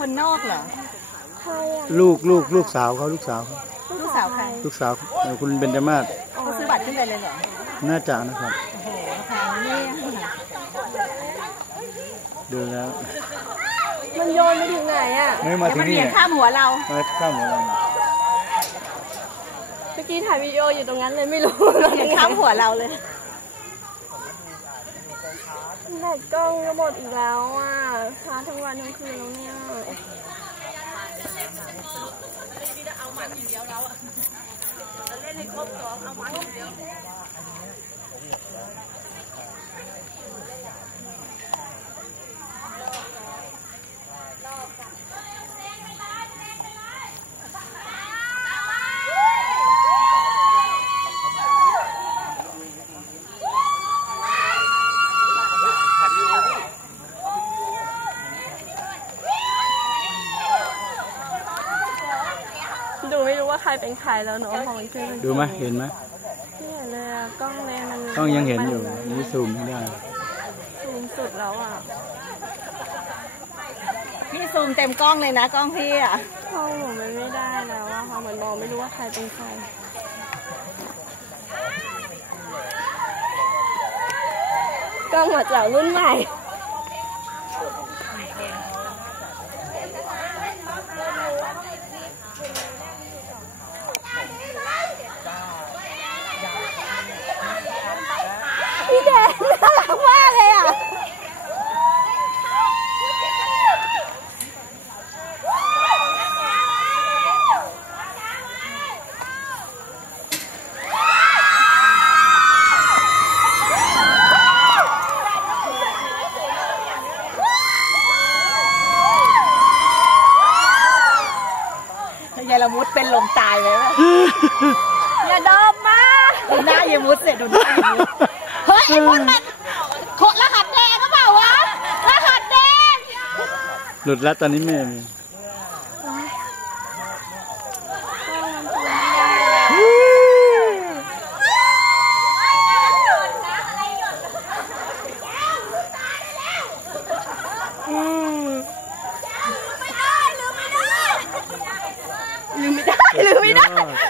คนนอกเหรอ ลูกลูกลูกสาวเขาลูกสาวเขาลูกสาวใครลูกสาวคุณเบนจามาศเขาซื้อบัตรขึ้นไปเลยเหรอ น่าจะนะครับ ดูแล้ว มันโยนไปถึงไหนอ่ะม่นี่เนี่ยข้ามหัวเราไข้ามหัวเรา เมื่อกี้ถ่ายวีดีโออยู่ตรงนั้นเลยไม่รู้เลยข้ามหัวเราเลยหมดกล้องก็หมดอีกแล้วอ่ะค้าทั้งวันทั้งคืนแล้วเนี่ยเอามันเดียวแล้วอ่ะเล่นในครบสองเอามันเดียวว่าใครเป็นใครแล้วเนาะของเจ้ดูไหมเห็นไหมเนี่ยเลยกล้องแมรงกล้องยังเห็นอยู่นี่ซูมไม่ได้ ซูมสุดแล้วอ่ะ พี่ซูมเต็มกล้องเลยนะกล้องพี่อ่ะเขาหมุนไม่ได้แล้วว่าเขาเหมือนมองไม่รู้ว่าใครเป็นใคร กล้องหมดแล้วรุ่นใหม่พี่แกน่ารักมากเลยอ่ะละมุดเป็นลมตายเลยว่ะอย่าดอมมาดูหน้าเยมุดเสียดูหน้าเฮ้ยไอ้พนมันขดรหัสแดงก็เปล่าวะรหัสแดงหลุดแล้วตอนนี้แม่ลืมไม่ได้ลืมไม่ได้